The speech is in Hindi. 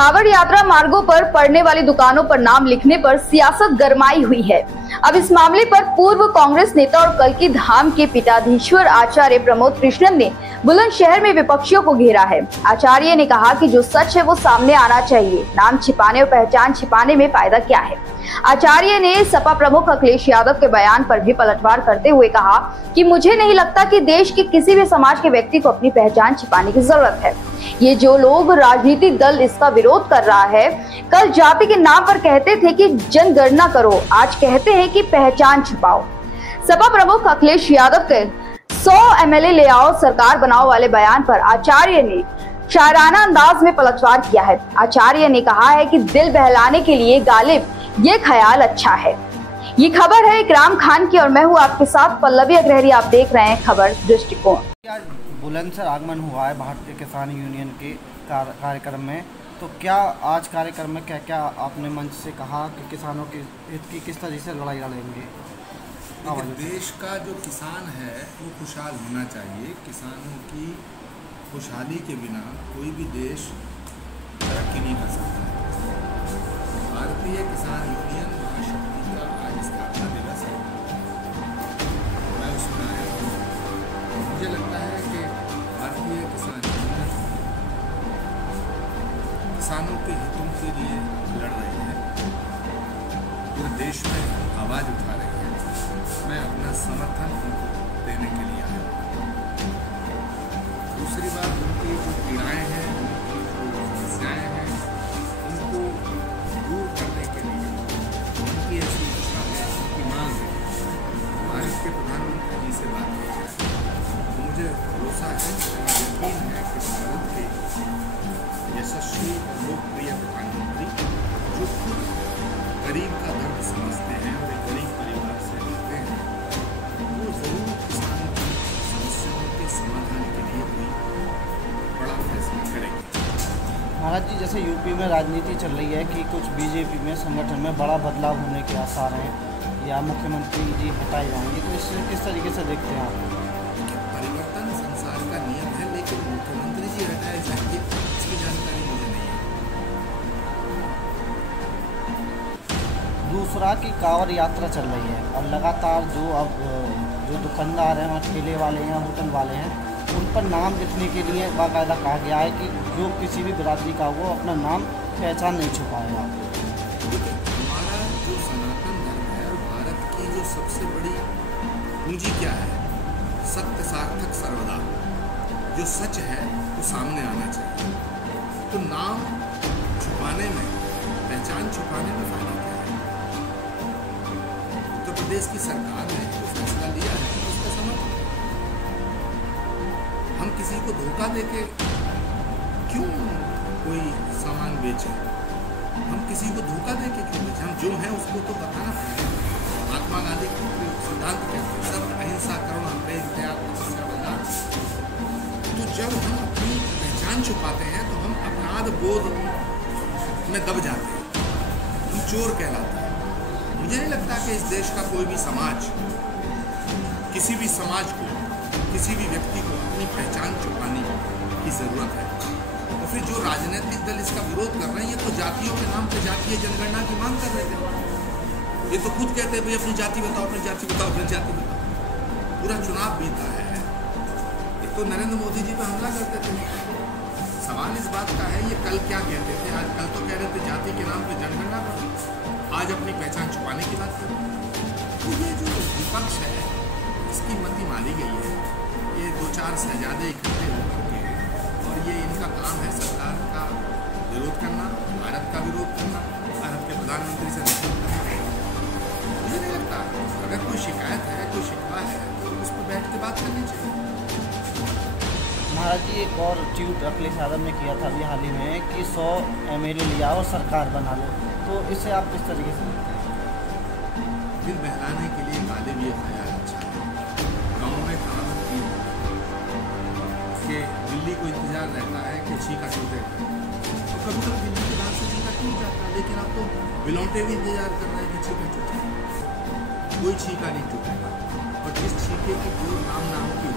कांवड़ यात्रा मार्गों पर पड़ने वाली दुकानों पर नाम लिखने पर सियासत गरमाई हुई है। अब इस मामले पर पूर्व कांग्रेस नेता और कल्की धाम के पीठाधीश्वर आचार्य प्रमोद कृष्णन ने बुलंदशहर में विपक्षियों को घेरा है। आचार्य ने कहा कि जो सच है वो सामने आना चाहिए, नाम छिपाने और पहचान छिपाने में फायदा क्या है। आचार्य ने सपा प्रमुख अखिलेश यादव के बयान पर भी पलटवार करते हुए कहा कि मुझे नहीं लगता कि देश के किसी भी समाज के व्यक्ति को अपनी पहचान छिपाने की जरूरत है। ये जो लोग राजनीतिक दल इसका विरोध कर रहा है, कल जाति के नाम पर कहते थे कि जनगणना करो, आज कहते हैं कि पहचान छिपाओ। सपा प्रमुख अखिलेश यादव के 100 एमएलए ले आओ सरकार बनाओ वाले बयान पर आचार्य ने शायराना अंदाज में पलटवार किया है। आचार्य ने कहा है कि दिल बहलाने के लिए गालिब ये ख्याल अच्छा है। ये खबर है इकराम खान की और मैं हूँ आपके साथ पल्लवी अग्रहरी। आप देख रहे हैं खबर दृष्टिकोण। आज बुलंदशहर आगमन हुआ है भारतीय किसान यूनियन के कार्यक्रम में, तो क्या आज कार्यक्रम में क्या क्या आपने मंच से कहा कि किसानों के हित की किस तरह से लड़ाई लड़ेंगे? देश का जो किसान है वो खुशहाल होना चाहिए। किसानों की खुशहाली के बिना कोई भी देश तरक्की नहीं कर सकता। भारतीय किसान यूनियन महाशक्ति का आज स्थापना दिवस है। मैं उसमें आया हूँ। मुझे लगता है कि भारतीय किसान यूनियन किसानों के हितों के लिए लड़ रही है, पूरे देश में आवाज़ उठा रही है। मैं अपना समर्थन उनको देने के लिए आया। दूसरी बात, उनकी जो पीड़ाएँ हैं, उनकी जो समस्याएँ हैं, उनको दूर करने के लिए उनकी ऐसी इच्छा है, उनकी मांग है, भारत के प्रधानमंत्री जी से बात की जाए। तो मुझे भरोसा है, यकीन है कि भारत के यशस्वी और लोकप्रिय प्रधानमंत्री जो खुद गरीब का दर्द समझते हैं और एक गरीब परिवार से आते हैं, वो जरूर किसानों की समस्याओं के समाधान के लिए कोई बड़ा फैसला करेंगे। महाराज जी, जैसे यूपी में राजनीति चल रही है कि कुछ बीजेपी में संगठन में बड़ा बदलाव होने के आसार हैं या मुख्यमंत्री जी हटाए जाएंगे, तो इससे किस तरीके से देखते हैं आप? परिवर्तन संसार का नियम है, लेकिन मुख्यमंत्री जी हटाए जाएंगे इसकी जानकारी मुझे नहीं है। दूसरा कि कांवड़ यात्रा चल रही है और लगातार जो दुकानदार हैं, वहाँ ठेले वाले हैं, होटल वाले हैं, उन पर नाम लिखने के लिए बाकायदा कहा गया है कि जो किसी भी बिरादरी का वो अपना नाम पहचान नहीं छुपाएगा। हमारा जो सनातन धर्म है और भारत की जो सबसे बड़ी पूंजी क्या है? सत्य सार्थक सर्वदा। जो सच है वो सामने आना चाहिए। तो नाम छुपाने में, पहचान छुपाने में फायदा क्या है? उत्तर प्रदेश की सरकार ने जो फैसला लिया है उसका समर्थन। हम किसी को धोखा देके क्यों कोई सामान बेचें? हम किसी को धोखा देके क्यों बेचें? हम जो हैं उसको तो बताना पड़ेगा। महात्मा गांधी के सिद्धांत क्या है? सत्य, अहिंसा, करुणा, प्रेम, त्याग, तपस्या, बलिदान। तो जब हम अपनी पहचान छुपाते हैं तो हम अपराध बोध में दब जाते हैं, हम चोर कहलाते हैं। मुझे नहीं लगता कि इस देश का कोई भी समाज, किसी भी समाज को, किसी भी व्यक्ति को अपनी पहचान छुपाने की जरूरत है। और फिर जो राजनीतिक दल इसका विरोध कर रहे हैं, ये तो जातियों के नाम पे जातीय जनगणना की मांग कर रहे थे। ये तो खुद कहते हैं भाई अपनी जाति बताओ, अपनी जाति बताओ, अपनी जाति बताओ। पूरा चुनाव बीता है। ये तो नरेंद्र मोदी जी पे हमला करते थे। सवाल इस बात का है, ये कल क्या कहते थे? आज कल तो कह रहे थे जाति के नाम पे जनगणना करो, आज अपनी पहचान छुपाने की बात करो। तो ये जो विपक्ष है इसकी मति मारी गई है। ये 2-4 शहजादे इकट्ठे होकर के, और ये इनका काम है सरकार का विरोध करना, भारत का विरोध करना, भारत के प्रधानमंत्री से विरोध करना। मुझे नहीं लगता, अगर कोई शिकायत है, कोई शिकवा है, तो उस पर बैठ के बात करनी चाहिए। महाराज जी, एक और ट्वीट अखिलेश यादव ने किया था अभी हाल ही में कि 100 एमएलए लिया और सरकार बना लो, तो इससे आप किस तरीके से देखते हैं? दिल बहलाने के लिए गालिब ये ख्याल अच्छा है। गाँव में कहावत की कि बिल्ली को इंतजार रहता है कि छींका टूटेगा, तो कभी कभी बिल्ली के दांत से छींका टूट जाता है, लेकिन अब तो बिलौटे भी इंतजार कर रहे हैं कि छींका टूटेगा। कोई छींका नहीं टूटेगा, और जिस छींके की जो नाम की